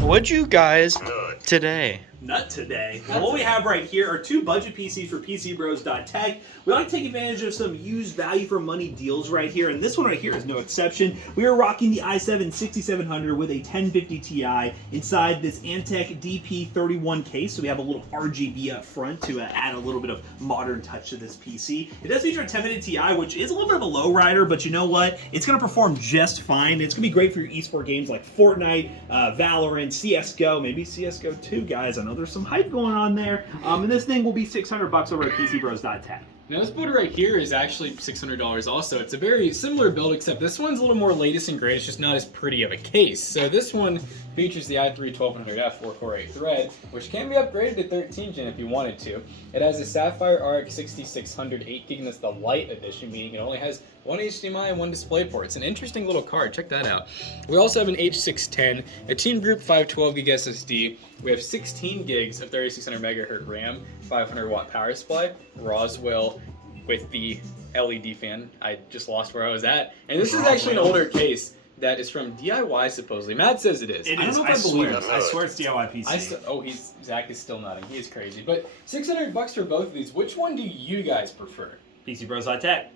What'd you guys today? Nut today. Well, what we have right here are two budget PCs for PCBros.tech. We like to take advantage of some used value for money deals right here, and this one right here is no exception. We are rocking the i7 6700 with a 1050 Ti inside this Antec DP31 case, so we have a little RGB up front to add a little bit of modern touch to this PC. It does feature a 1050 Ti, which is a little bit of a low rider, but you know what? It's going to perform just fine. It's going to be great for your esports games like Fortnite, Valorant, CSGO, maybe CSGO 2, guys. I know there's some hype going on there. And this thing will be $600 over at PCBros.tech. Now this board right here is actually $600 also. It's a very similar build, except this one's a little more latest and greatest, just not as pretty of a case. So this one features the i3 1200F 4-core 8 thread, which can be upgraded to 13 gen if you wanted to. It has a Sapphire RX 6600 8GB, and that's the light edition, meaning it only has one HDMI and one DisplayPort. It's an interesting little card, check that out. We also have an H610, a Team Group 512GB SSD. We have 16 gigs of 3600 megahertz RAM, 500 watt power supply, Roswell with the LED fan. I just lost where I was at. And this is actually an older case that is from DIY supposedly. Matt says it is. It I don't is. know if I I believe swear. it. I swear it's DIY PC. Zach is still nodding. He is crazy. But $600 for both of these. Which one do you guys prefer? PCBros.tech.